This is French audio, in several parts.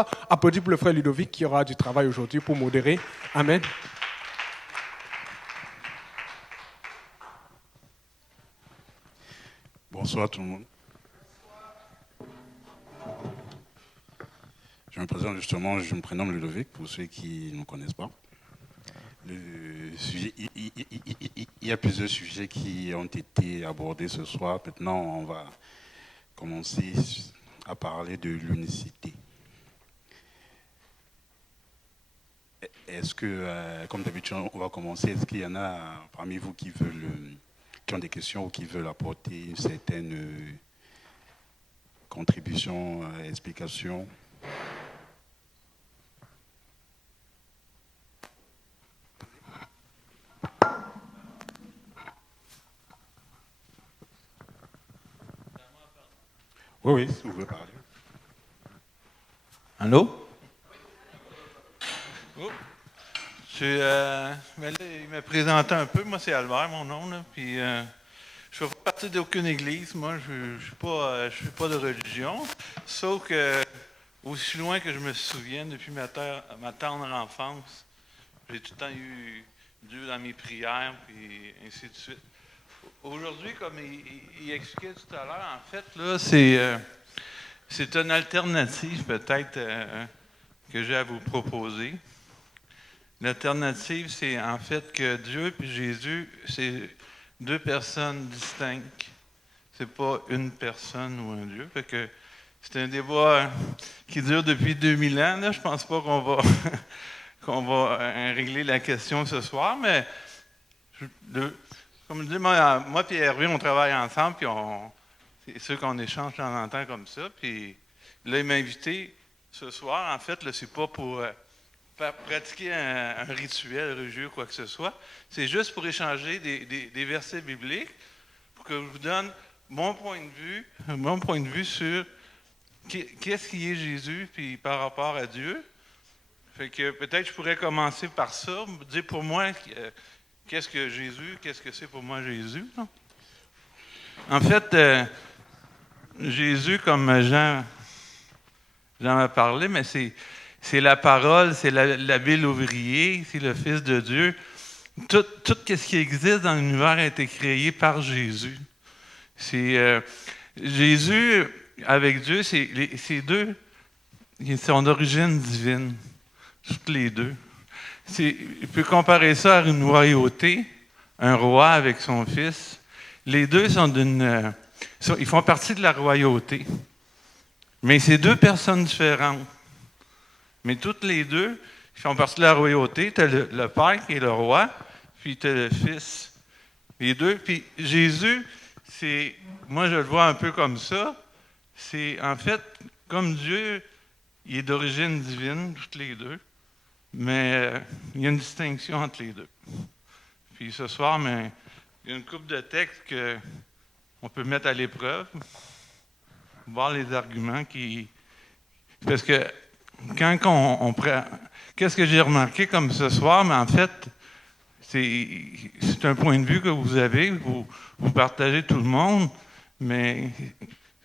Bonsoir. Applaudis pour le frère Ludovic qui aura du travail aujourd'hui pour modérer. Amen. Bonsoir tout le monde. Je me présente justement, je me prénomme Ludovic pour ceux qui ne me connaissent pas. Le sujet, il y a plusieurs sujets qui ont été abordés ce soir. Maintenant, on va commencer à parler de l'unicité. Est-ce que, comme d'habitude, on va commencer. Est-ce qu'il y en a parmi vous qui ont des questions ou qui veulent apporter une certaine contribution, explication? Oui, si vous voulez parler. Allô? Oh. Mais là, il m'a présenté un peu. Moi, c'est Albert, mon nom. Là, puis, je ne fais pas partie d'aucune église. Moi, je ne suis pas de religion. Sauf que, aussi loin que je me souvienne, depuis ma tendre enfance, j'ai tout le temps eu Dieu dans mes prières, puis ainsi de suite. Aujourd'hui, comme il expliquait tout à l'heure, en fait, là, c'est une alternative peut-être que j'ai à vous proposer. L'alternative, c'est en fait que Dieu et Jésus, c'est deux personnes distinctes. C'est pas une personne ou un Dieu. Fait que c'est un débat qui dure depuis 2000 ans. Là. Je pense pas qu'on va qu'on va régler la question ce soir, mais comme je dis, moi et Hervé, on travaille ensemble, puis c'est sûr qu'on échange de temps en temps comme ça. Puis là, il m'a invité ce soir. En fait, là, c'est pas pour pratiquer un rituel religieux ou quoi que ce soit. C'est juste pour échanger des versets bibliques, pour que je vous donne mon point de vue sur qu'est-ce qui est Jésus, puis par rapport à Dieu. Fait que peut-être je pourrais commencer par ça, dire pour moi qu'est-ce que c'est pour moi Jésus. Non? En fait, Jésus, comme Jean a parlé, mais c'est la parole, c'est l'habile ouvrier, c'est le Fils de Dieu. Tout ce qui existe dans l'univers a été créé par Jésus. C'est Jésus avec Dieu, c'est deux qui sont d'origine divine, toutes les deux. Il peut comparer ça à une royauté, un roi avec son fils. Les deux ils font partie de la royauté, mais c'est deux personnes différentes. Mais toutes les deux, ils font partie de la royauté. Tu as le Père qui est le roi, puis tu as le Fils. Les deux. Puis Jésus, moi je le vois un peu comme ça. C'est en fait, comme Dieu, il est d'origine divine, toutes les deux. Mais il y a une distinction entre les deux. Puis ce soir, il y a une couple de textes qu'on peut mettre à l'épreuve, voir les arguments Parce que quand qu'est-ce que j'ai remarqué comme ce soir, mais en fait, c'est un point de vue que vous avez, vous partagez tout le monde, mais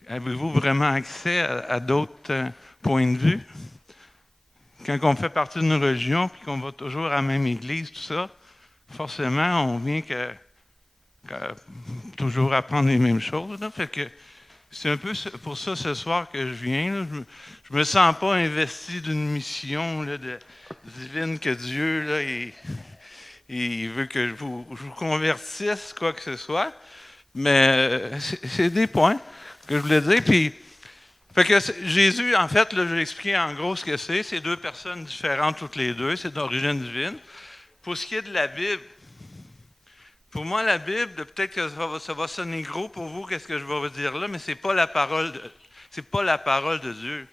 avez-vous vraiment accès à d'autres points de vue? Quand on fait partie d'une religion puis qu'on va toujours à la même église, tout ça, forcément, on vient que toujours apprendre les mêmes choses. Là. Fait que c'est un peu pour ça ce soir que je viens. Là. Je me sens pas investi d'une mission là, divine que Dieu là, il veut que je vous convertisse, quoi que ce soit. Mais c'est des points que je voulais dire. Puis, fait que Jésus, en fait, là, je vais expliquer en gros ce que c'est. C'est deux personnes différentes toutes les deux. C'est d'origine divine. Pour ce qui est de la Bible, pour moi, la Bible, peut-être que ça va sonner gros pour vous, qu'est-ce que je vais vous dire là, mais c'est pas la parole de Dieu.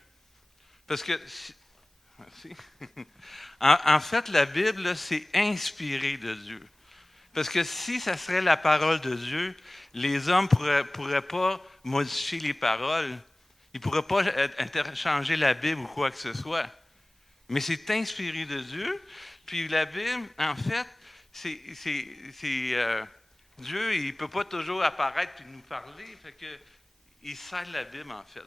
Parce que, en fait, la Bible, là, c'est inspiré de Dieu. Parce que si ça serait la parole de Dieu, les hommes ne pourraient pas modifier les paroles. Ils ne pourraient pas interchanger la Bible ou quoi que ce soit. Mais c'est inspiré de Dieu. Puis la Bible, en fait, Dieu, il ne peut pas toujours apparaître et nous parler. Fait que il sert la Bible, en fait.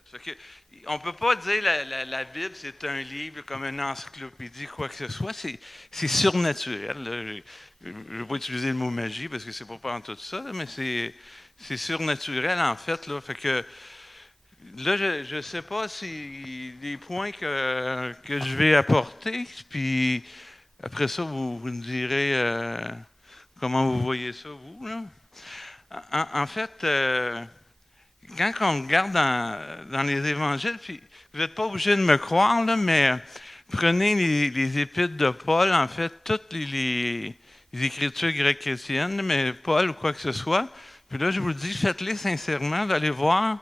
On ne peut pas dire la Bible, c'est un livre comme une encyclopédie, quoi que ce soit. C'est surnaturel. Là. Je ne vais pas utiliser le mot magie parce que c'est pas en tout ça, mais c'est surnaturel, en fait. Là. Fait que là, je ne sais pas si les points que je vais apporter, puis après ça, vous me direz comment vous voyez ça, vous. Là. En fait, quand on regarde dans les évangiles, puis vous n'êtes pas obligé de me croire, là, mais prenez les épîtres de Paul, en fait, toutes les écritures grecques chrétiennes, mais Paul ou quoi que ce soit, puis là, je vous le dis, faites-les sincèrement, vous allez voir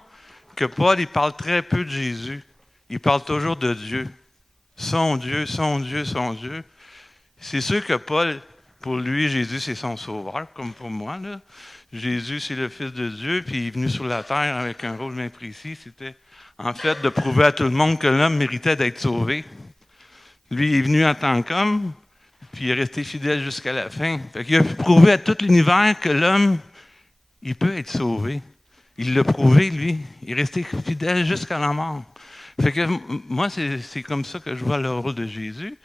que Paul, il parle très peu de Jésus. Il parle toujours de Dieu. Son Dieu, son Dieu, son Dieu. C'est sûr que Paul, pour lui, Jésus, c'est son sauveur, comme pour moi, là. Jésus, c'est le Fils de Dieu, puis il est venu sur la terre avec un rôle bien précis. C'était, en fait, de prouver à tout le monde que l'homme méritait d'être sauvé. Lui, il est venu en tant qu'homme, puis il est resté fidèle jusqu'à la fin. Fait qu'il a prouvé à tout l'univers que l'homme, il peut être sauvé. Il l'a prouvé, lui. Il est resté fidèle jusqu'à la mort. Fait que moi, c'est comme ça que je vois le rôle de Jésus.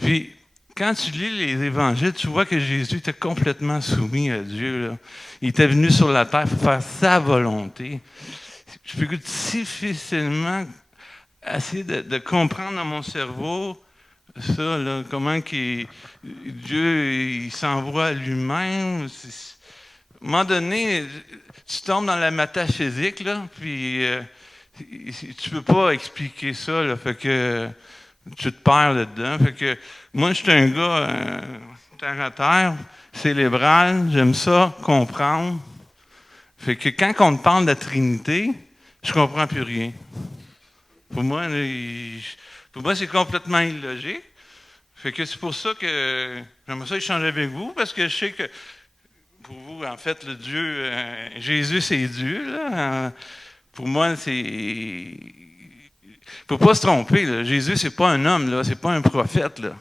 Puis, quand tu lis les évangiles, tu vois que Jésus était complètement soumis à Dieu. Là. Il était venu sur la terre pour faire sa volonté. Je peux difficilement essayer de comprendre dans mon cerveau ça, là, comment Dieu il s'envoie à lui-même. À un moment donné, tu tombes dans la métaphysique, là, puis tu peux pas expliquer ça. Là, fait que tu te perds là-dedans. Fait que moi, je suis un gars terre à terre, cérébral, j'aime ça, comprendre. Fait que quand on me parle de la Trinité, je comprends plus rien. Pour moi, c'est complètement illogique. Fait que c'est pour ça que j'aimerais ça échanger avec vous, parce que je sais que pour vous, en fait, le Dieu, Jésus, c'est Dieu. Là. Pour moi, c'est... Il ne faut pas se tromper. Là. Jésus, c'est pas un homme, là. C'est pas un prophète. Là.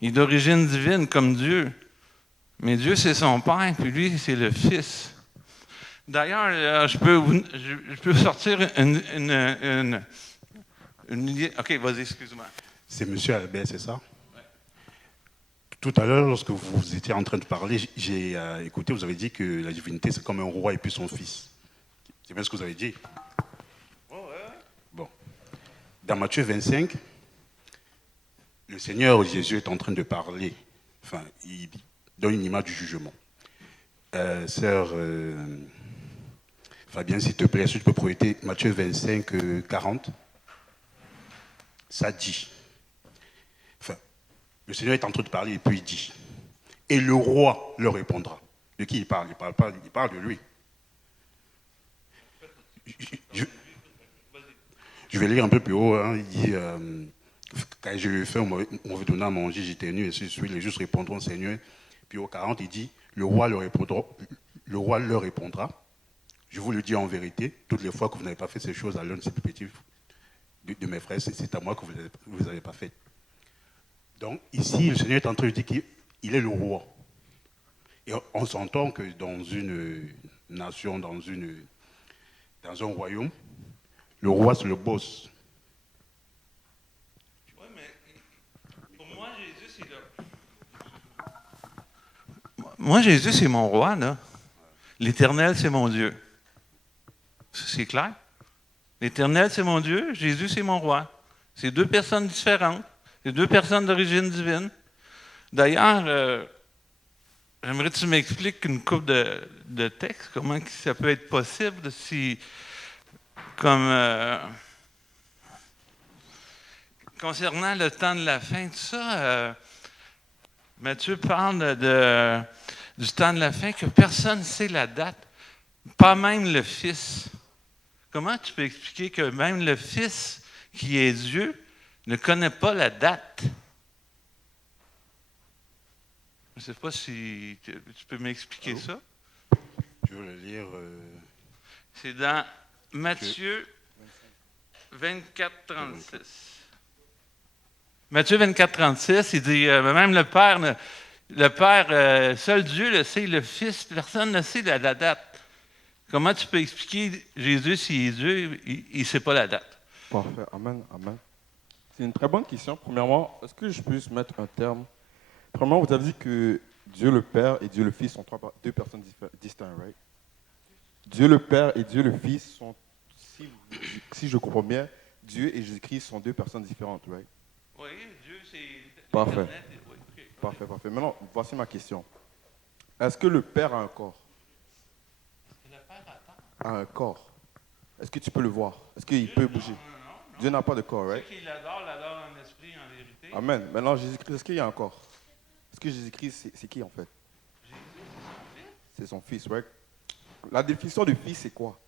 Il est d'origine divine comme Dieu. Mais Dieu, c'est son Père, puis lui, c'est le Fils. D'ailleurs, je peux sortir une idée. OK, vas-y, excuse-moi. C'est M. Albert, c'est ça? Ouais. Tout à l'heure, lorsque vous étiez en train de parler, j'ai écouté, vous avez dit que la divinité, c'est comme un roi et puis son fils. C'est bien ce que vous avez dit? Oh, ouais. Bon. Dans Matthieu 25, le Seigneur Jésus est en train de parler. Enfin, il donne une image du jugement. Sœur Fabien, s'il te plaît, est-ce que tu peux projeter Matthieu 25, 40? Ça dit. Enfin, le Seigneur est en train de parler et puis il dit. Et le roi leur répondra. De qui il parle? Il parle de lui. Je vais lire un peu plus haut. Hein. Il dit, quand j'ai eu faim, on veut donner à manger, j'étais nu, et si je suis, les justes répondront, Seigneur. Puis au 40, il dit, le roi leur répondra. Je vous le dis en vérité, toutes les fois que vous n'avez pas fait ces choses à l'un de ces plus petits de mes frères, c'est à moi que vous n'avez pas fait. Donc ici, le Seigneur est en train de dire qu'il est le roi. Et on s'entend que dans une nation, dans un royaume, le roi c'est le boss. Oui, mais pour moi, Jésus, c'est le... Moi, Jésus, c'est mon roi, là. L'Éternel, c'est mon Dieu. C'est clair? L'Éternel, c'est mon Dieu. Jésus, c'est mon roi. C'est deux personnes différentes. C'est deux personnes d'origine divine. D'ailleurs, j'aimerais que tu m'expliques une couple de textes, comment ça peut être possible si, comme concernant le temps de la fin, tout ça, Matthieu parle du temps de la fin, que personne ne sait la date, pas même le Fils. Comment tu peux expliquer que même le Fils, qui est Dieu, ne connaît pas la date? Je ne sais pas si tu peux m'expliquer ça. Je veux le lire. C'est dans Matthieu 24, 36. Matthieu 24, 36, il dit, même le Père, seul Dieu le sait, le Fils, personne ne sait la date. comment tu peux expliquer Jésus s'il est Dieu, il ne sait pas la date? Parfait. Amen. Amen. C'est une très bonne question. Premièrement, est-ce que je peux mettre un terme? Premièrement, vous avez dit que Dieu le Père et Dieu le Fils sont deux personnes distinctes, right? Dieu le Père et Dieu le Fils sont, si je comprends bien, Dieu et Jésus-Christ sont deux personnes différentes, right? Oui, Dieu, c'est Parfait. l'Internet. Oui, ok. Parfait, parfait. Maintenant, voici ma question. Est-ce que le Père a un corps? Le Père attend. A un corps? Est-ce que tu peux le voir? Est-ce qu'il peut bouger? Non. Dieu n'a pas de corps, Ceux right? qui l'adorent en esprit, en vérité. Amen. Maintenant, Jésus-Christ, est-ce qu'il y a un corps? Est-ce que Jésus-Christ, c'est qui en fait? Jésus, C'est son fils, right? La définition du fils, c'est quoi?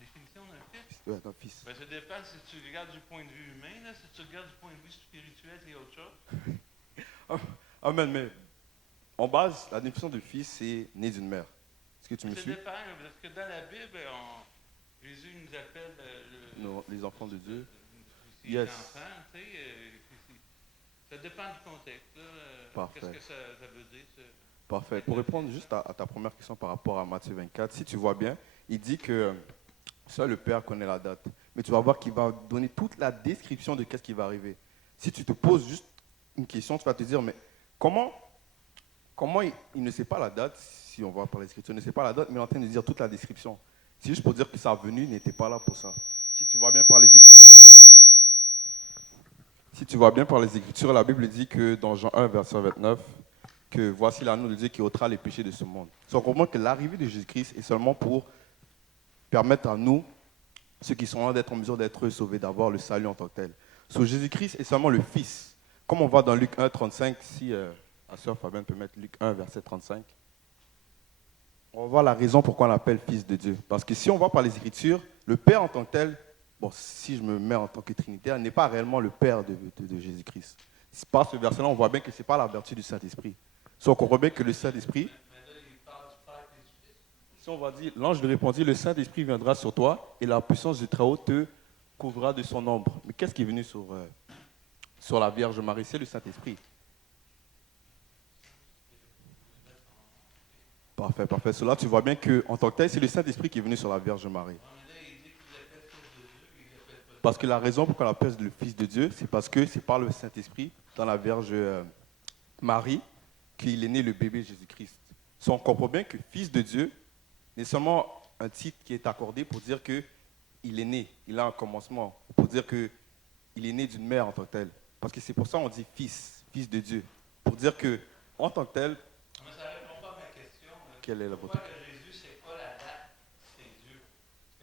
définition d'un fils. Ouais, d'un fils. Ben, ça dépend si tu regardes du point de vue humain. Là. Si tu regardes du point de vue spirituel, c'est autre chose. Amen, mais en base, la définition de fils, c'est né d'une mère. Est-ce que tu me Ça suis? dépend, parce que dans la Bible, Jésus nous appelle Les enfants de Dieu. les Yes. enfants. Tu sais, ça dépend du contexte. Là, Parfait. qu'est-ce que ça veut dire? Ça? Parfait. Pour répondre juste à ta première question par rapport à Matthieu 24, si tu vois bien, il dit que seul le Père connaît la date. Mais tu vas voir qu'il va donner toute la description de qu'est-ce qui va arriver. Si tu te poses juste une question, tu vas te dire, mais comment il ne sait pas la date, si on va par l'Écriture, il ne sait pas la date, mais il est en train de dire toute la description. C'est juste pour dire que sa venue n'était pas là pour ça. Si tu vois bien par les Écritures, la Bible dit que dans Jean 1, verset 29, que voici l'agneau de Dieu qui ôtera les péchés de ce monde. Donc on comprend que l'arrivée de Jésus-Christ est seulement pour permettre à nous, ceux qui sont loin d'être en mesure d'être sauvés, d'avoir le salut en tant que tel. So, Jésus-Christ est seulement le Fils. Comme on voit dans Luc 1, 35, si la sœur Fabienne peut mettre Luc 1, verset 35. On va voir la raison pourquoi on l'appelle Fils de Dieu. Parce que si on voit par les Écritures, le Père en tant que tel, bon, si je me mets en tant que trinitaire, n'est pas réellement le Père de Jésus-Christ. Par ce verset-là, on voit bien que ce n'est pas la vertu du Saint-Esprit. So, on comprend bien que le Saint-Esprit, si on va dire, l'ange lui répondit, le Saint-Esprit viendra sur toi et la puissance du Très-Haut te couvrira de son ombre. Mais qu'est-ce qui est venu sur la Vierge Marie? C'est le Saint-Esprit. Parfait, parfait. Cela, tu vois bien qu'en tant que tel, c'est le Saint-Esprit qui est venu sur la Vierge Marie. Parce que la raison pour qu'on l'appelle le Fils de Dieu, c'est parce que c'est par le Saint-Esprit, dans la Vierge Marie, qu'il est né le bébé Jésus-Christ. So, on comprend bien que Fils de Dieu n'est seulement un titre qui est accordé pour dire qu'il est né, il a un commencement, pour dire qu'il est né d'une mère en tant que tel. Parce que c'est pour ça qu'on dit Fils, Fils de Dieu. Pour dire qu'en tant que tel, Mais ça ne répond pas à ma question. quelle est la Pourquoi vôtre? que Jésus, c'est pas la date, c'est Dieu?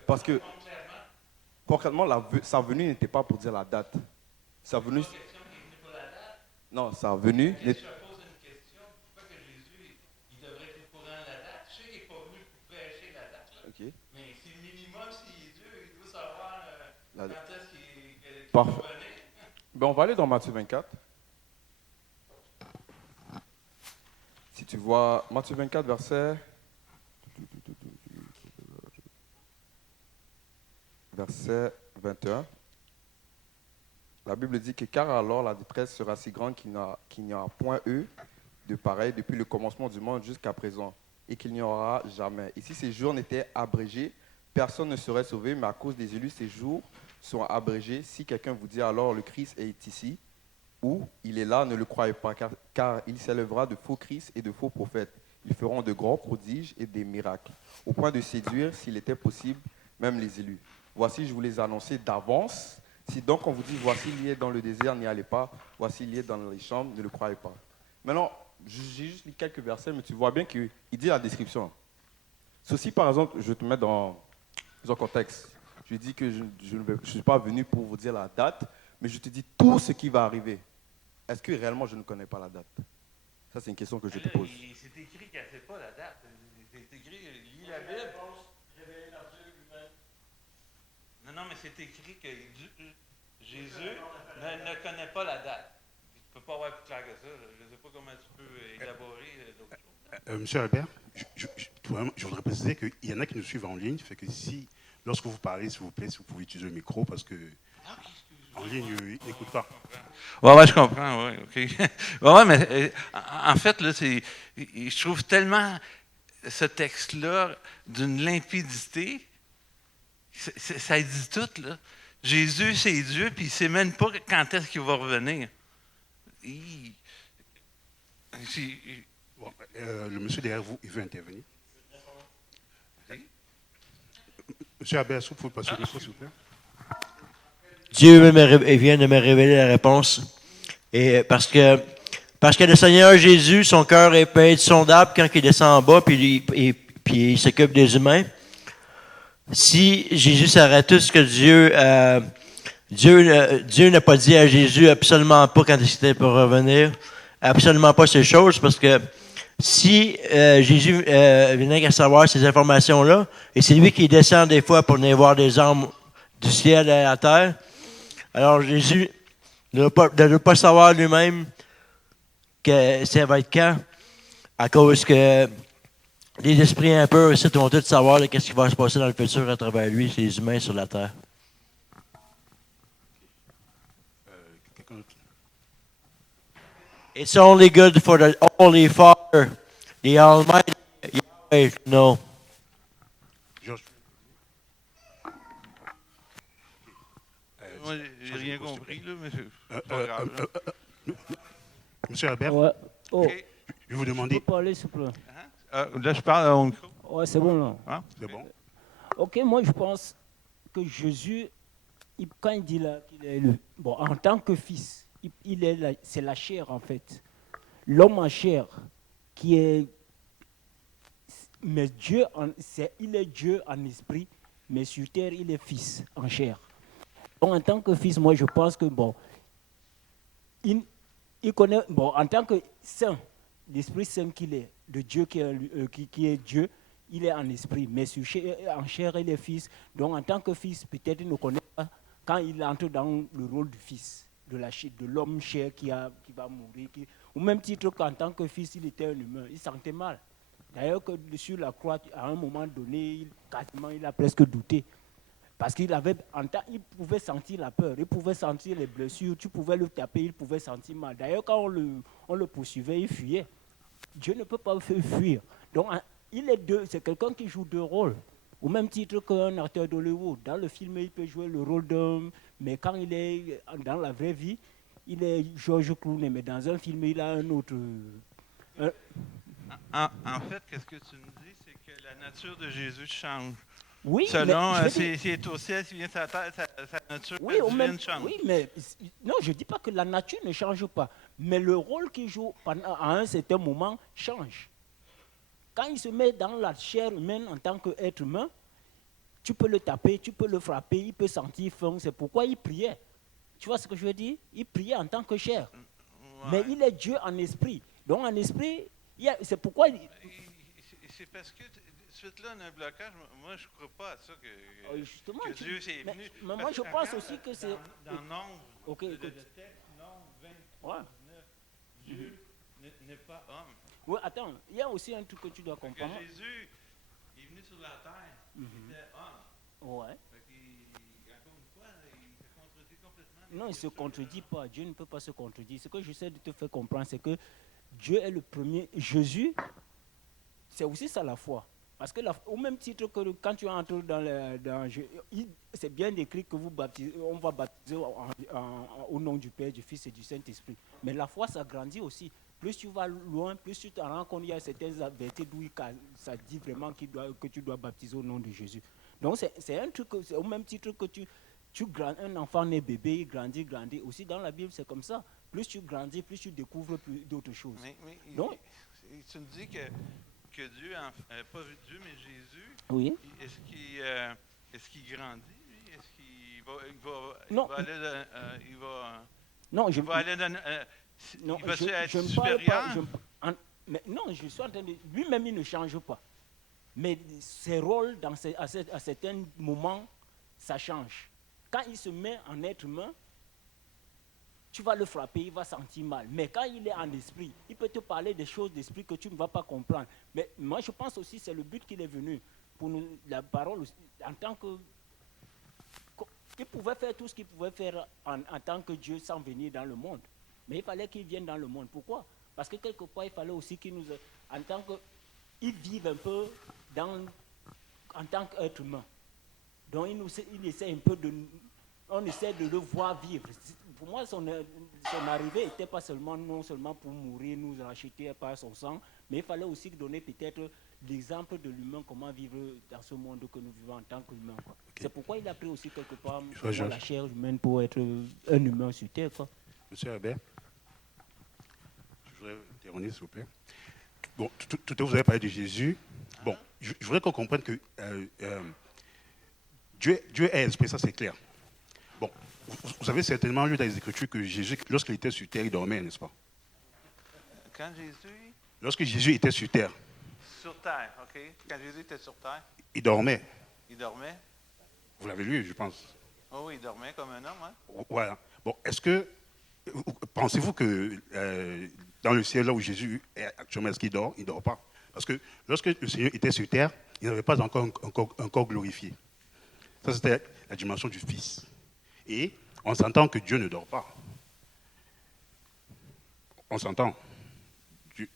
Parce que Clairement, concrètement, sa venue n'était pas pour dire la date. Sa venue, la question qui est venue pour la date. non, sa venue Si je n'était... te pose une question, pourquoi que Jésus, il devrait être au courant de la date? Je sais qu'il n'est pas venu pour prêcher la date, là. Ok. Mais c'est le minimum, s'il est Dieu, il doit savoir La quand date. est-ce qu'il Parfait. va venir. Ben, on va aller dans Matthieu 24. Si tu vois Matthieu 24, verset 21, la Bible dit que car alors la détresse sera si grande qu'il n'y aura point eu de pareil depuis le commencement du monde jusqu'à présent, et qu'il n'y aura jamais. Et si ces jours n'étaient abrégés, personne ne serait sauvé, mais à cause des élus, ces jours sont abrégés. Si quelqu'un vous dit alors le Christ est ici, ou il est là, ne le croyez pas, car il s'élèvera de faux Christ et de faux prophètes. Ils feront de grands prodiges et des miracles, au point de séduire, s'il était possible, même les élus. Voici, je vous les annonçais d'avance. Si donc on vous dit, voici, il y est dans le désert, n'y allez pas. Voici, il y est dans les chambres, ne le croyez pas. Maintenant, j'ai juste lu quelques versets, mais tu vois bien qu'il dit la description. Ceci, par exemple, je te mets dans un contexte. Je dis que je ne suis pas venu pour vous dire la date, mais je te dis tout ce qui va arriver. Est-ce que réellement je ne connais pas la date? Ça, c'est une question que je te pose. C'est écrit qu'elle ne sait pas la date. C'est écrit, lis la Bible. Non, mais c'est écrit que Jésus ne connaît pas la date. Tu ne peux pas avoir plus clair que ça. Je ne sais pas comment tu peux élaborer d'autres choses. Monsieur Albert, je voudrais préciser qu'il y en a qui nous suivent en ligne, fait que si, lorsque vous parlez, s'il vous plaît, si vous pouvez utiliser le micro, parce que en ligne, ils n'écoutent pas. Ouais, je comprends, ouais, OK. Ouais, mais en fait, là, je trouve tellement ce texte-là d'une limpidité. Ça dit tout, là. Jésus, c'est Dieu, puis il ne sait même pas quand est-ce qu'il va revenir. Bon, le monsieur derrière vous, il veut intervenir. Monsieur Albert, vous pouvez passer le micro, s'il vous plaît. Dieu vient de me révéler la réponse. Et parce que le Seigneur Jésus, son cœur peut être sondable quand il descend en bas, puis il s'occupe des humains. Si Jésus s'arrête tout ce que Dieu n'a pas dit à Jésus absolument pas quand il était pour revenir, absolument pas ces choses, parce que si Jésus venait à savoir ces informations-là, et c'est lui qui descend des fois pour venir voir des âmes du ciel à la terre, alors Jésus ne doit pas savoir lui-même que ça va être quand, à cause que les esprits un peu aussi vont tous savoir qu'est-ce qui va se passer dans le futur à travers lui, les humains sur la terre. Quelqu'un d'autre? It's only good for the Holy Father, the Almighty Yahweh, no. Georges. Moi, j'ai rien compris, là, mais c'est pas grave. Monsieur Albert, Ouais. Oh, OK. je vais vous je demander. peux parler, s'il vous plaît. Là, je parle au micro. Ouais, c'est bon, là. Hein? C'est bon? Ok, moi, je pense que Jésus, quand il dit là qu'il est bon, en tant que fils, c'est la chair, en fait. L'homme en chair, qui est... Mais Dieu, il est Dieu en esprit, mais sur terre, il est fils en chair. Donc, en tant que fils, moi, je pense que, bon, il connaît, bon, en tant que saint, l'Esprit Saint qu'il est, de Dieu qui est Dieu, il est en esprit, mais en chair, il est fils. Donc, en tant que fils, peut-être il ne connaît pas quand il entre dans le rôle du fils, de l'homme chair qui va mourir. Au même titre qu'en tant que fils, il était un humain, il sentait mal. D'ailleurs, que sur la croix, à un moment donné, il a presque douté. Parce il pouvait sentir la peur, il pouvait sentir les blessures, tu pouvais le taper, il pouvait sentir mal. D'ailleurs, quand on le poursuivait, il fuyait. Dieu ne peut pas fuir. Donc, c'est quelqu'un qui joue deux rôles. Au même titre qu'un acteur d'Hollywood. Dans le film, il peut jouer le rôle d'homme, mais quand il est dans la vraie vie, il est George Clooney, mais dans un film, il a un autre... En fait, qu'est-ce que tu me dis, c'est que la nature de Jésus change. Oui, Selon mais s'il est au ciel, s'il vient sur la terre, sa nature oui, change. oui, mais non, je ne dis pas que la nature ne change pas, mais le rôle qu'il joue à un certain moment change. Quand il se met dans la chair humaine en tant qu'être humain, tu peux le taper, tu peux le frapper, il peut sentir faim. C'est pourquoi il priait. Tu vois ce que je veux dire? Il priait en tant que chair. Ouais. Mais il est Dieu en esprit. Donc en esprit, c'est pourquoi... C'est parce que suite là, on a un blocage. Moi, je ne crois pas à ça justement, que Dieu est venu. Mais moi, je pense aussi que c'est... Dans Nombre, Ok, le écoute. texte Nombre 23, Ouais. 19, Dieu n'est pas homme. Oui, attends, il y a aussi un truc que tu dois Parce comprendre. que Jésus est venu sur la terre, il était homme. Ouais. Fait qu'il, encore une fois, il se contredit complètement. Non, il ne se contredit pas. Dieu ne peut pas se contredire. Ce que j'essaie de te faire comprendre, c'est que Dieu est le premier. Jésus, c'est aussi ça la foi. Parce que au même titre que quand tu entres c'est bien décrit que on va baptiser au nom du Père, du Fils et du Saint-Esprit. Mais la foi, ça grandit aussi. Plus tu vas loin, plus tu te rends compte qu'il y a certaines versets d'où ça dit vraiment que tu dois baptiser au nom de Jésus. Donc c'est un truc, c'est au même titre que un enfant né bébé, il grandit. Aussi dans la Bible, c'est comme ça. Plus tu grandis, plus tu découvres d'autres choses. Mais Donc, tu me dis que Dieu, pas Dieu, mais Jésus, oui. est-ce qu'il grandit, lui? Est-ce qu'il va, Non. il va aller dans... Non, il va je être ne parle supérieur? pas. Mais non, je suis en train de. Lui-même, il ne change pas. Mais ses rôles, à certains moments, ça change. Quand il se met en être humain, tu vas le frapper, il va sentir mal. Mais quand il est en esprit, il peut te parler des choses d'esprit que tu ne vas pas comprendre. Mais moi, je pense aussi que c'est le but qu'il est venu. Pour nous, la parole, en tant que. Il pouvait faire tout ce qu'il pouvait faire en tant que Dieu sans venir dans le monde. Mais il fallait qu'il vienne dans le monde. Pourquoi? Parce que quelque part, il fallait aussi qu'il nous... En tant que ils vivent un peu en tant qu'être humain. Donc, il essaie un peu on essaie de le voir vivre. Pour moi, son arrivée n'était pas non seulement pour mourir, nous racheter par son sang, mais il fallait aussi donner peut-être l'exemple de l'humain, comment vivre dans ce monde que nous vivons en tant qu'humains. Okay. C'est pourquoi il a pris aussi quelque part la chair humaine pour être un humain sur Terre. Quoi. Monsieur Herbert, je voudrais intervenir, s'il vous plaît. Bon, tout à l'heure, vous avez parlé de Jésus. Bon, je voudrais qu'on comprenne que Dieu est esprit, ça c'est clair. Bon, vous avez certainement lu dans les Écritures que Jésus, lorsqu'il était sur terre, il dormait, n'est-ce pas? Quand Jésus... Lorsque Jésus était sur terre. Sur terre, OK. Quand Jésus était sur terre. Il dormait. Il dormait. Vous l'avez lu, je pense. Oh oui, il dormait comme un homme, hein? Voilà. Bon, pensez-vous que dans le ciel, là où Jésus est actuellement, est-ce qu'il dort? Il ne dort pas. Parce que lorsque le Seigneur était sur terre, il n'avait pas encore un corps glorifié. Ça, c'était la dimension du Fils. Et on s'entend que Dieu ne dort pas. On s'entend.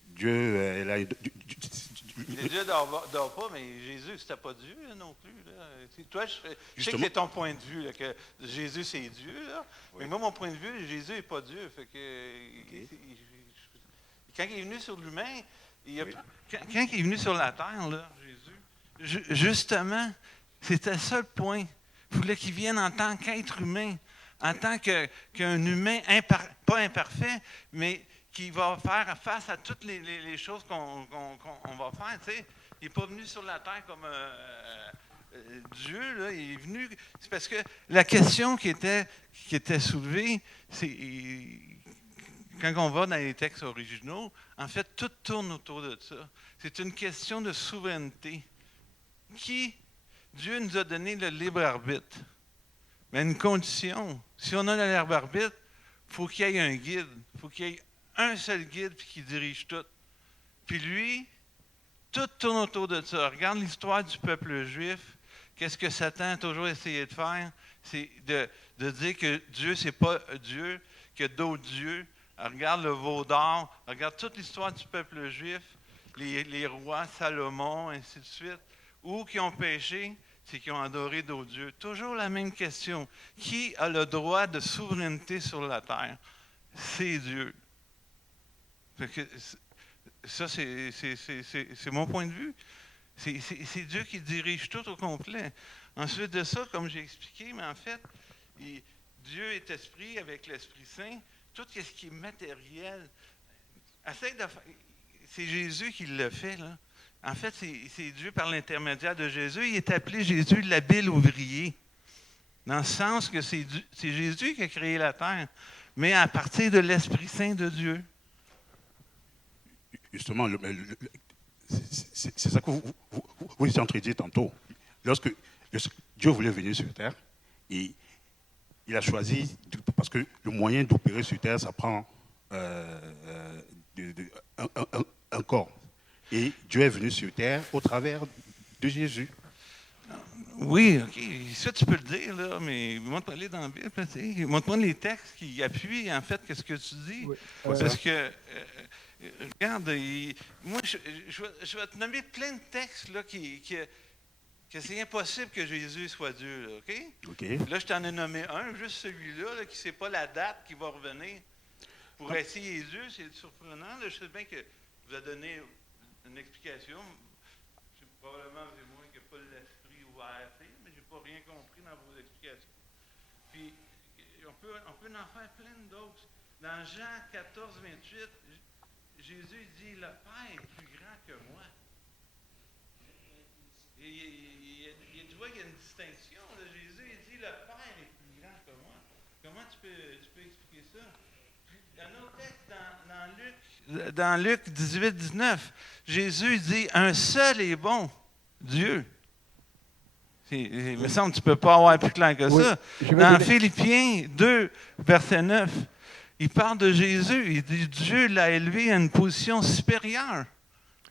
Dieu est là. Dieu ne dort pas, mais Jésus, c'était pas Dieu là, non plus. Là. Toi, je sais que c'est ton point de vue, là, que Jésus, c'est Dieu. Là. Oui. Mais moi, mon point de vue, Jésus n'est pas Dieu. Fait que, quand il est venu sur l'humain, quand il est venu sur la terre, là, Jésus, justement, c'était ça le point. Il voulait qu'il vienne en tant qu'être humain, en tant qu'un humain pas imparfait, mais qui va faire face à toutes les choses qu'on va faire. Tu sais. Il n'est pas venu sur la terre comme Dieu. Là. Il est venu. C'est parce que la question qui était soulevée, c'est quand on va dans les textes originaux, en fait, tout tourne autour de ça. C'est une question de souveraineté. Dieu nous a donné le libre arbitre. Mais une condition, si on a le libre arbitre, il faut qu'il y ait un guide. Il faut qu'il y ait un seul guide qui dirige tout. Puis lui, tout tourne autour de ça. Regarde l'histoire du peuple juif. Qu'est-ce que Satan a toujours essayé de faire? C'est de dire que Dieu, c'est pas Dieu, qu'il y a d'autres dieux. Regarde le veau d'or. Regarde toute l'histoire du peuple juif. Les rois, Salomon, ainsi de suite. Où qui ont péché, c'est qu'ils ont adoré d'autres dieux. Toujours la même question. Qui a le droit de souveraineté sur la terre? C'est Dieu. Fait que ça, c'est mon point de vue. C'est Dieu qui dirige tout au complet. Ensuite de ça, comme j'ai expliqué, mais en fait, Dieu est esprit avec l'Esprit Saint. Tout ce qui est matériel, c'est Jésus qui le fait, là. En fait, c'est Dieu par l'intermédiaire de Jésus. Il est appelé Jésus l'habile ouvrier. Dans le sens que c'est Jésus qui a créé la terre, mais à partir de l'Esprit Saint de Dieu. Justement, c'est ça que vous étiez en train de dire tantôt. Lorsque Dieu voulait venir sur terre, et il a choisi, parce que le moyen d'opérer sur terre, ça prend un corps. Et Dieu est venu sur terre au travers de Jésus. Oui, OK. Ça, tu peux le dire, là, mais montre-moi dans la Bible. Montre-moi les textes qui appuient, en fait, ce que tu dis. Oui. Parce que, regarde, moi, je vais te nommer plein de textes là, que c'est impossible que Jésus soit Dieu. Là, OK? Okay. Là, je t'en ai nommé un, juste celui-là, qui ne sait pas la date qui va revenir. Pour essayer Dieu, c'est surprenant. Là, je sais bien que vous avez donné une explication. Probablement, c'est moi qui n'ai pas l'esprit ouvert, mais je n'ai pas rien compris dans vos explications. Puis, on peut en faire plein d'autres. Dans Jean 14, 28, Jésus dit « Le Père est plus grand que moi ». Tu vois qu'il y a une distinction. Là. Jésus il dit « Le Père est plus grand que moi ». Comment tu peux expliquer ça? Puis, un autre texte dans Luc 18, 19, Jésus dit « Un seul est bon, Dieu ». Il me semble que tu ne peux pas avoir plus clair que ça. Dans Philippiens 2, verset 9, il parle de Jésus. Il dit Dieu l'a élevé à une position supérieure.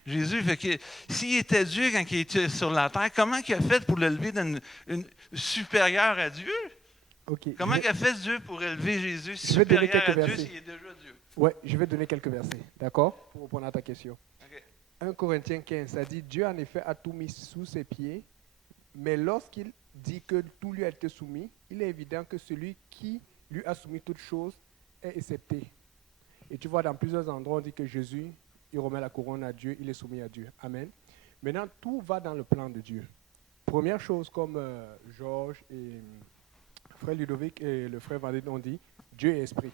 Jésus, fait que s'il était Dieu quand il était sur la terre, comment il a fait pour l'élever dans une supérieure à Dieu? Okay. Comment il a fait Dieu pour élever Jésus supérieur à Dieu s'il est déjà Dieu? Oui, je vais donner quelques versets, d'accord, pour répondre à ta question. Okay. 1 Corinthiens 15, ça dit, Dieu en effet a tout mis sous ses pieds, mais lorsqu'il dit que tout lui a été soumis, il est évident que celui qui lui a soumis toutes choses est accepté. Et tu vois, dans plusieurs endroits, on dit que Jésus, il remet la couronne à Dieu, il est soumis à Dieu. Amen. Maintenant, tout va dans le plan de Dieu. Première chose, comme Georges et frère Ludovic et le frère Vandine ont dit, Dieu est esprit.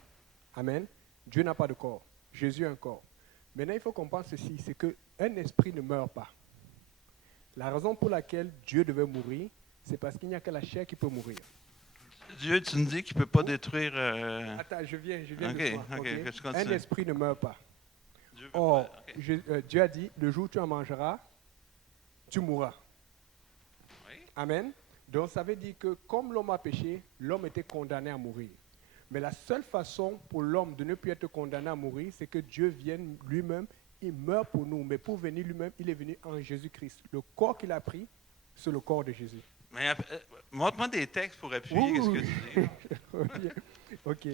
Amen. Dieu n'a pas de corps. Jésus a un corps. Maintenant, il faut comprendre ceci, c'est qu'un esprit ne meurt pas. La raison pour laquelle Dieu devait mourir, c'est parce qu'il n'y a que la chair qui peut mourir. Dieu, tu nous dis qu'il ne peut pas détruire. Attends, je viens Ok, de toi. ok, ok? que tu continues. Un esprit ne meurt pas. Dieu peut Or, pas- ok. Dieu a dit, le jour où tu en mangeras, tu mourras. Oui. Amen. Donc ça veut dire que comme l'homme a péché, l'homme était condamné à mourir. Mais la seule façon pour l'homme de ne plus être condamné à mourir, c'est que Dieu vienne lui-même, il meurt pour nous. Mais pour venir lui-même, il est venu en Jésus-Christ. Le corps qu'il a pris, c'est le corps de Jésus. Mais montre-moi des textes pour appuyer ce que tu dis. Ok.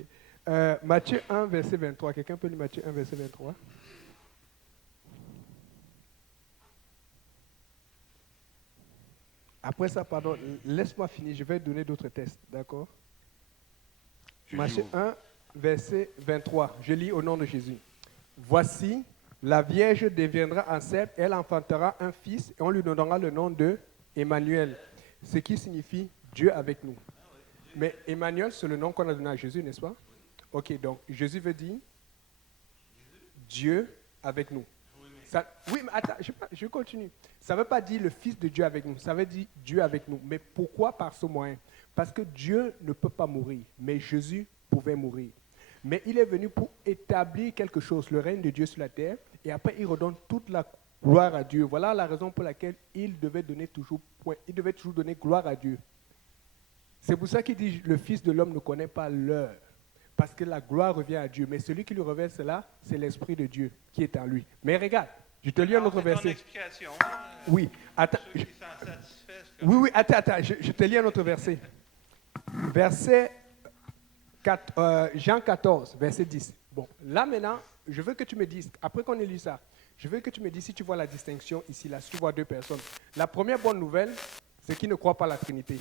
Matthieu 1, verset 23. Quelqu'un peut lire Matthieu 1, verset 23? Après ça, pardon, laisse-moi finir. Je vais donner d'autres tests, d'accord? Matthieu 1, verset 23. Je lis au nom de Jésus. Voici, la Vierge deviendra enceinte, elle enfantera un fils et on lui donnera le nom de Emmanuel, ce qui signifie Dieu avec nous. Mais Emmanuel, c'est le nom qu'on a donné à Jésus, n'est-ce pas? Ok, donc Jésus veut dire Dieu avec nous. Oui, mais attends, je continue. Ça ne veut pas dire le Fils de Dieu avec nous, ça veut dire Dieu avec nous. Mais pourquoi par ce moyen? Parce que Dieu ne peut pas mourir, mais Jésus pouvait mourir. Mais il est venu pour établir quelque chose, le règne de Dieu sur la terre, et après il redonne toute la gloire à Dieu. Voilà la raison pour laquelle il devait toujours donner gloire à Dieu. C'est pour ça qu'il dit le Fils de l'homme ne connaît pas l'heure, parce que la gloire revient à Dieu. Mais celui qui lui révèle cela, c'est l'Esprit de Dieu qui est en lui. Mais regarde, je te lis un autre C'est ton verset. explication. Oui, attends. Ceux qui s'en satisfaisent, comme- Oui, attends, je te lis un autre verset. Verset 4, Jean 14, verset 10. Bon, là maintenant, je veux que tu me dises, après qu'on ait lu ça, je veux que tu me dises si tu vois la distinction ici, là, si tu vois deux personnes. La première bonne nouvelle, c'est qu'ils ne croient pas à la Trinité.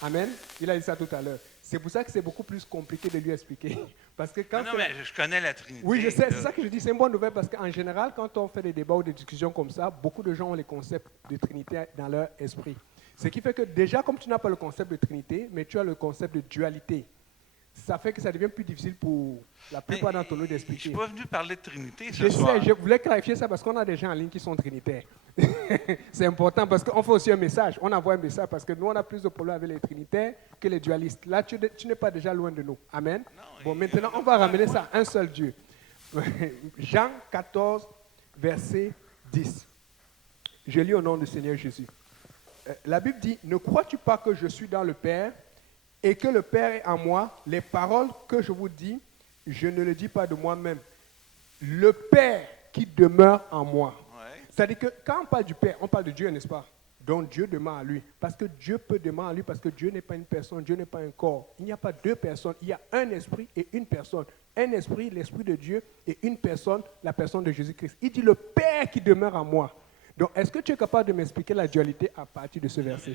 Amen. Il a dit ça tout à l'heure. C'est pour ça que c'est beaucoup plus compliqué de lui expliquer. Parce que quand Non, c'est la- mais je connais la Trinité. Oui, je sais, là. c'est ça que je dis, c'est une bonne nouvelle parce qu'en général, quand on fait des débats ou des discussions comme ça, beaucoup de gens ont les concepts de Trinité dans leur esprit. Ce qui fait que déjà, comme tu n'as pas le concept de Trinité, mais tu as le concept de dualité, ça fait que ça devient plus difficile pour la plupart d'entre nous Je ne d'expliquer. suis pas venu parler de Trinité ce Je soir. sais, je voulais clarifier ça parce qu'on a des gens en ligne qui sont trinitaires. C'est important parce qu'on fait aussi un message. On envoie un message parce que nous, on a plus de problèmes avec les trinitaires que les dualistes. Là, tu n'es pas déjà loin de nous. Amen. Bon, maintenant, on va ramener ça à un seul Dieu. Jean 14, verset 10. Je lis au nom du Seigneur Jésus. La Bible dit, ne crois-tu pas que je suis dans le Père et que le Père est en moi? Les paroles que je vous dis, je ne le dis pas de moi-même. Le Père qui demeure en moi. Ouais. C'est-à-dire que quand on parle du Père, on parle de Dieu, n'est-ce pas? Donc Dieu demeure en lui. Parce que Dieu peut demeurer en lui, parce que Dieu n'est pas une personne, Dieu n'est pas un corps. Il n'y a pas deux personnes, il y a un esprit et une personne. Un esprit, l'esprit de Dieu, et une personne, la personne de Jésus-Christ. Il dit le Père qui demeure en moi. Donc est-ce que tu es capable de m'expliquer la dualité à partir de ce verset?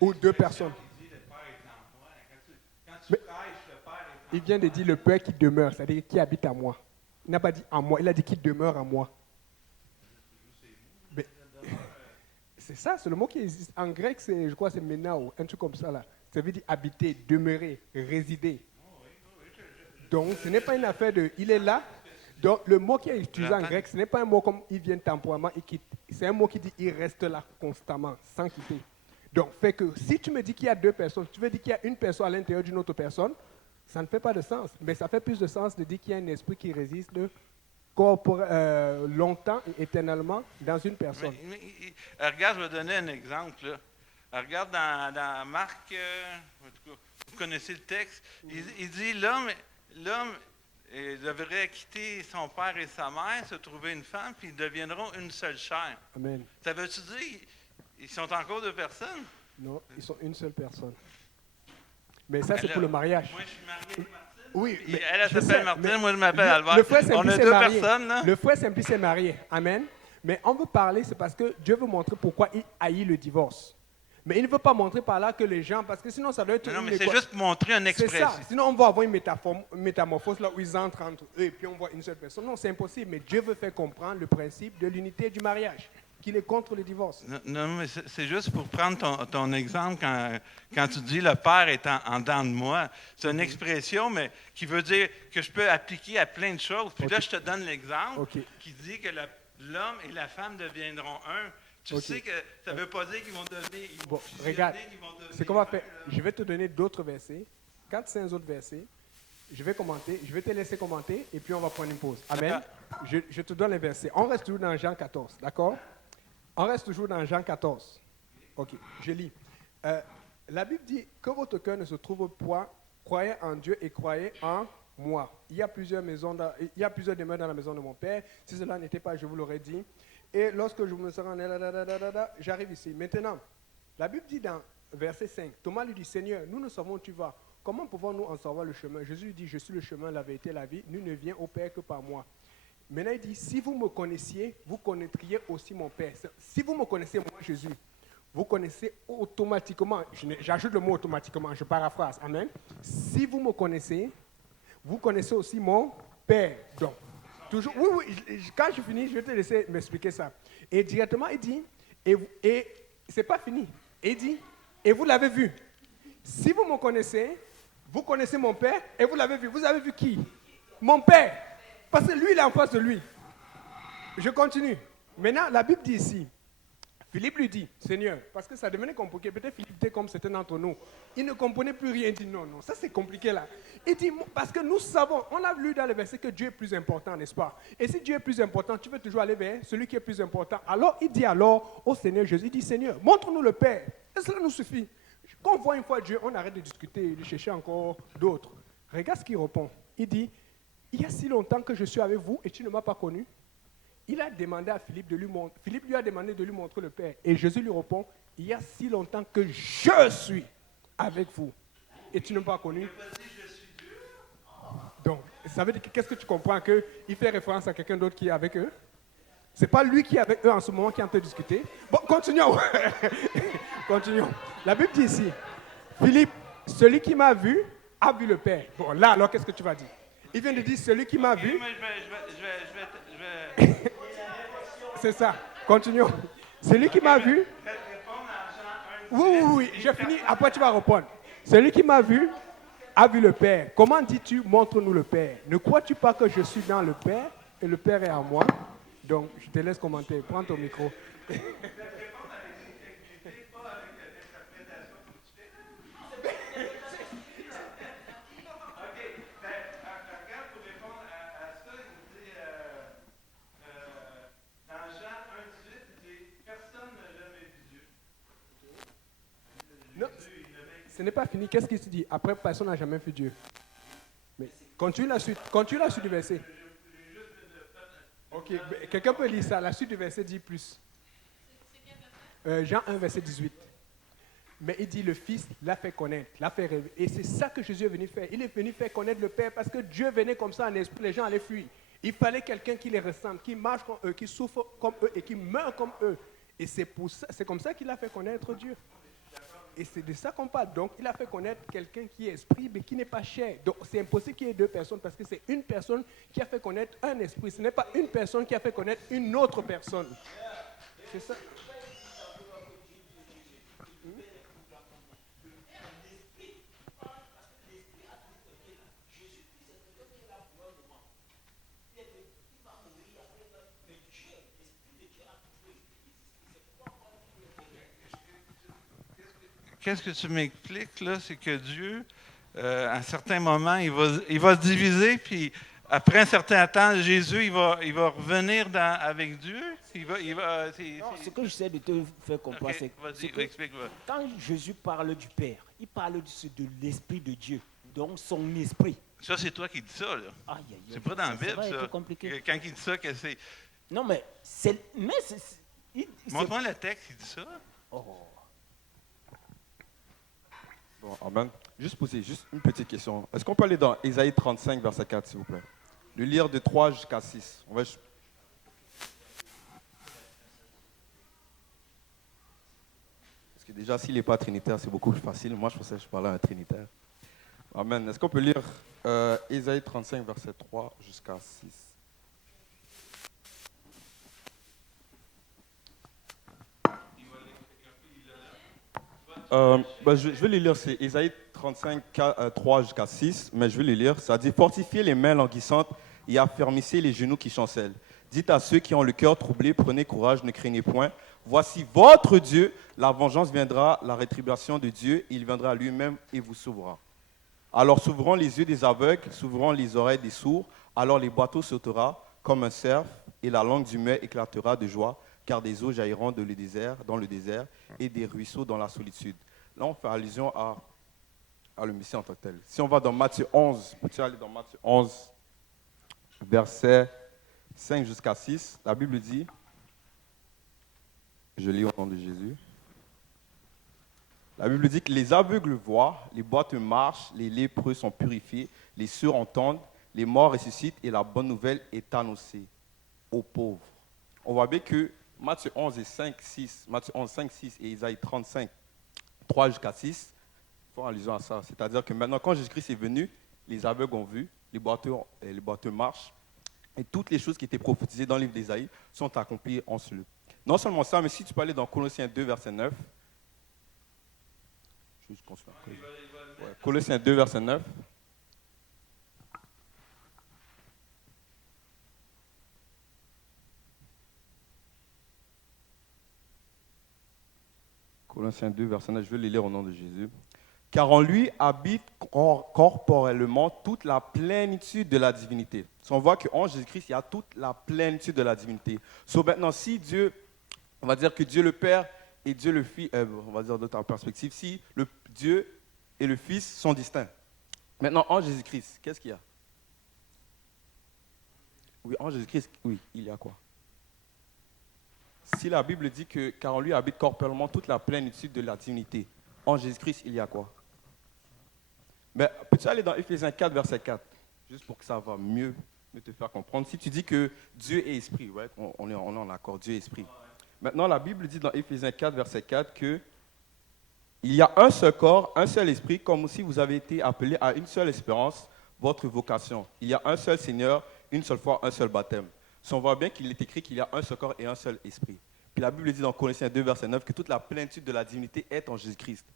Ou deux personnes. Mais il vient de dire le Père qui demeure, c'est-à-dire qui habite en moi. Il n'a pas dit en moi, il a dit qui demeure en moi. Mais, c'est ça, c'est le mot qui existe. En grec, je crois que c'est menao, un truc comme ça là. Ça veut dire habiter, demeurer, résider. Donc ce n'est pas une affaire de il est là. Donc le mot qui est utilisé en grec, ce n'est pas un mot comme il vient temporairement, il quitte. C'est un mot qui dit il reste là constamment, sans quitter. Donc fait que si tu me dis qu'il y a deux personnes, tu veux dire qu'il y a une personne à l'intérieur d'une autre personne, ça ne fait pas de sens. Mais ça fait plus de sens de dire qu'il y a un esprit qui résiste longtemps et éternellement dans une personne. Regarde, je vais donner un exemple. Là. Regarde dans Marc, en tout cas, vous connaissez le texte, il dit l'homme devrait quitter son père et sa mère, se trouver une femme, puis ils deviendront une seule chair. Amen. Ça veut-tu dire ils sont encore deux personnes? Non, ils sont une seule personne. Mais ça, c'est Alors, pour le mariage. Moi, je suis marié avec Martine, Oui, Puis mais elle je sais, s'appelle Martine, mais moi je m'appelle Albert. le frère On Simplice a est deux marié. personnes, là. Le frère Simplice est marié. Amen. Mais on veut parler, c'est parce que Dieu veut montrer pourquoi il haït le divorce. Mais il ne veut pas montrer par là que les gens, parce que sinon ça doit être Non, une mais c'est équation. juste pour montrer une C'est expression. ça. Sinon, on va avoir une métamorphose là où ils entrent entre eux et puis on voit une seule personne. Non, c'est impossible. Mais Dieu veut faire comprendre le principe de l'unité du mariage, qu'il est contre le divorce. Non, non, mais c'est juste pour prendre ton exemple quand tu dis le Père est en dedans de moi. C'est une expression, mais qui veut dire que je peux appliquer à plein de choses. Puis là, je te donne l'exemple OK. qui dit que l'homme et la femme deviendront un. Tu OK. sais que ça ne veut pas dire qu'ils vont devenir. Ils vont Bon, fusionner, regarde, qu'ils vont devenir c'est qu'on va un, faire. là. Je vais te donner d'autres versets, 4-5 autres versets. Je vais commenter, je vais te laisser commenter et puis on va prendre une pause. Amen. Je te donne les versets. On reste toujours dans Jean 14, d'accord? On reste toujours dans Jean 14. Ok, je lis. La Bible dit que votre cœur ne se trouve point, croyez en Dieu et croyez en moi. Il y a plusieurs demeures dans la maison de mon Père. Si cela n'était pas, je vous l'aurais dit. Et lorsque je me serai en j'arrive ici. Maintenant, la Bible dit dans verset 5, Thomas lui dit, Seigneur, nous ne savons où tu vas. Comment pouvons-nous en savoir le chemin? Jésus lui dit, je suis le chemin, la vérité, la vie. Nul ne vient au Père que par moi. Maintenant, il dit, si vous me connaissiez, vous connaîtriez aussi mon Père. Si vous me connaissez, moi, Jésus, vous connaissez automatiquement, j'ajoute le mot automatiquement, je paraphrase, amen. Si vous me connaissez, vous connaissez aussi mon Père. Donc, toujours, oui, quand je finis, je vais te laisser m'expliquer ça. Et directement, il dit, et c'est pas fini. Il dit, et vous l'avez vu. Si vous me connaissez, vous connaissez mon Père, et vous l'avez vu. Vous avez vu qui? Mon Père. Parce que lui, il est en face de lui. Je continue. Maintenant, la Bible dit ici, Philippe lui dit, Seigneur, parce que ça devenait compliqué, peut-être Philippe était comme certains d'entre nous, il ne comprenait plus rien, il dit non, ça c'est compliqué là. Il dit, parce que nous savons, on a lu dans le verset que Dieu est plus important, n'est-ce pas? Et si Dieu est plus important, tu veux toujours aller vers celui qui est plus important. Alors, il dit alors au Seigneur Jésus, il dit, Seigneur, montre-nous le Père, et cela nous suffit. Quand on voit une fois Dieu, on arrête de discuter et de chercher encore d'autres. Regarde ce qu'il répond. Il dit, il y a si longtemps que je suis avec vous et tu ne m'as pas connu. Il a demandé à Philippe de lui montrer. Philippe lui a demandé de lui montrer le Père. Et Jésus lui répond, il y a si longtemps que je suis avec vous et tu ne m'as pas connu. Donc, ça veut dire qu'est-ce que tu comprends? Qu'il fait référence à quelqu'un d'autre qui est avec eux? Ce n'est pas lui qui est avec eux en ce moment qui est en train de discuter. Bon, continuons. Continuons. La Bible dit ici, Philippe, celui qui m'a vu a vu le Père. Bon, là, alors, qu'est-ce que tu vas dire? Il vient de dire, celui qui m'a vu... Moi, je vais- C'est ça. Continuons. Celui qui m'a vu... Oui, j'ai fini. Après, tu vas répondre. Celui qui m'a vu a vu le Père. Comment dis-tu, montre-nous le Père? Ne crois-tu pas que je suis dans le Père et le Père est en moi? Donc, je te laisse commenter. Prends ton micro. Non, ce n'est pas fini. Qu'est-ce qu'il se dit? Après, personne n'a jamais vu Dieu. Mais continue la suite. Continue la suite du verset. Ok, quelqu'un peut lire ça. La suite du verset dit plus. Jean 1, verset 18. Mais il dit, le Fils l'a fait connaître, l'a fait rêver. Et c'est ça que Jésus est venu faire. Il est venu faire connaître le Père parce que Dieu venait comme ça en esprit, les gens allaient fuir. Il fallait quelqu'un qui les ressemble, qui marche comme eux, qui souffre comme eux et qui meurt comme eux. Et c'est comme ça qu'il a fait connaître Dieu. Et c'est de ça qu'on parle. Donc, il a fait connaître quelqu'un qui est esprit, mais qui n'est pas chair. Donc, c'est impossible qu'il y ait deux personnes parce que c'est une personne qui a fait connaître un esprit. Ce n'est pas une personne qui a fait connaître une autre personne. C'est ça. Qu'est-ce que tu m'expliques, là? C'est que Dieu, à un certain moment, il va se diviser, puis après un certain temps, Jésus, il va revenir avec Dieu. Non, ce que j'essaie de te faire comprendre, Ok, c'est vas-y, que explique-moi. quand Jésus parle du Père, il parle de l'Esprit de Dieu, donc son esprit. Ça, c'est toi qui dis ça, là. Aïe, aïe, aïe, C'est pas dans la Bible, va être ça. compliqué. Quand il dit ça, que c'est... Non, mais c'est... Montre-moi le texte, il dit ça. Oh. Bon, amen. Juste poser juste une petite question. Est-ce qu'on peut aller dans Ésaïe 35, verset 4, s'il vous plaît? Le lire de 3 jusqu'à 6. Parce que déjà, s'il n'est pas trinitaire, c'est beaucoup plus facile. Moi, je pensais que je parlais à un trinitaire. Amen. Est-ce qu'on peut lire Ésaïe 35, verset 3 jusqu'à 6? Je vais les lire, c'est Ésaïe 35, 3 jusqu'à 6, mais je vais les lire. Ça dit, fortifiez les mains languissantes et affermissez les genoux qui chancellent. Dites à ceux qui ont le cœur troublé, prenez courage, ne craignez point. Voici votre Dieu, la vengeance viendra, la rétribution de Dieu, il viendra lui-même et vous sauvera. Alors s'ouvriront les yeux des aveugles, s'ouvriront les oreilles des sourds, alors les bateaux sautera comme un cerf et la langue du muet éclatera de joie, car des eaux jailliront dans le désert et des ruisseaux dans la solitude. Là, on fait allusion à le Messie en tant que tel. Si on va dans Matthieu 11, peux-tu aller dans Matthieu 11, verset 5 jusqu'à 6, la Bible dit, je lis au nom de Jésus, la Bible dit que les aveugles voient, les boiteux marchent, les lépreux sont purifiés, les sourds entendent, les morts ressuscitent et la bonne nouvelle est annoncée aux pauvres. On voit bien que Matthieu 11, 5, 6 et Isaïe 35, 3 jusqu'à 6 font allusion à ça. C'est-à-dire que maintenant, quand Jésus-Christ est venu, les aveugles ont vu, les boiteux marchent, et toutes les choses qui étaient prophétisées dans le livre d'Ésaïe sont accomplies en ce lieu. Non seulement ça, mais si tu peux aller dans Colossiens 2, verset 9. Je vais juste continuer. Ouais, Colossiens 2, verset 9. Colossiens 2, verset 9, je vais les lire au nom de Jésus. Car en lui habite corporellement toute la plénitude de la divinité. Si on voit qu'en Jésus-Christ, il y a toute la plénitude de la divinité. Donc maintenant, si Dieu, on va dire que Dieu le Père et Dieu le Fils, on va dire d'autres perspectives, si le Dieu et le Fils sont distincts. Maintenant, en Jésus-Christ, qu'est-ce qu'il y a? Oui, en Jésus-Christ, oui, il y a quoi? Si la Bible dit que, car en lui habite corporellement toute la plénitude de la divinité, en Jésus-Christ, il y a quoi? Mais peux-tu aller dans Éphésiens 4, verset 4, juste pour que ça va mieux te faire comprendre. Si tu dis que Dieu est esprit, ouais, on est en accord, Dieu est esprit. Maintenant, la Bible dit dans Éphésiens 4, verset 4, que il y a un seul corps, un seul esprit, comme aussi vous avez été appelés à une seule espérance, votre vocation. Il y a un seul Seigneur, une seule foi, un seul baptême. Si on voit bien qu'il est écrit qu'il y a un seul corps et un seul esprit. Puis la Bible dit dans Colossiens 2, verset 9, que toute la plénitude de la divinité est en Jésus-Christ.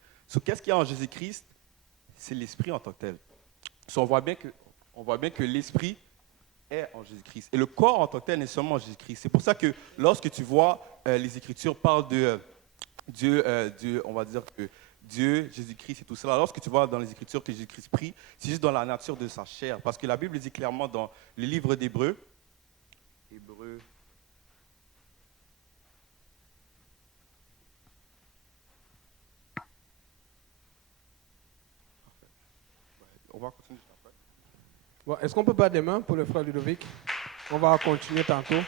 Qu'est-ce qu'il y a en Jésus-Christ? C'est l'esprit en tant que tel. On voit bien que l'esprit est en Jésus-Christ. Et le corps en tant que tel n'est seulement en Jésus-Christ. C'est pour ça que lorsque tu vois les Écritures parlent de Dieu, on va dire que Dieu, Jésus-Christ et tout cela, lorsque tu vois dans les Écritures que Jésus-Christ prie, c'est juste dans la nature de sa chair. Parce que la Bible dit clairement dans le livre d'Hébreux, on va continuer juste après. Bon, est-ce qu'on peut pas demain pour le frère Ludovic? On va continuer tantôt.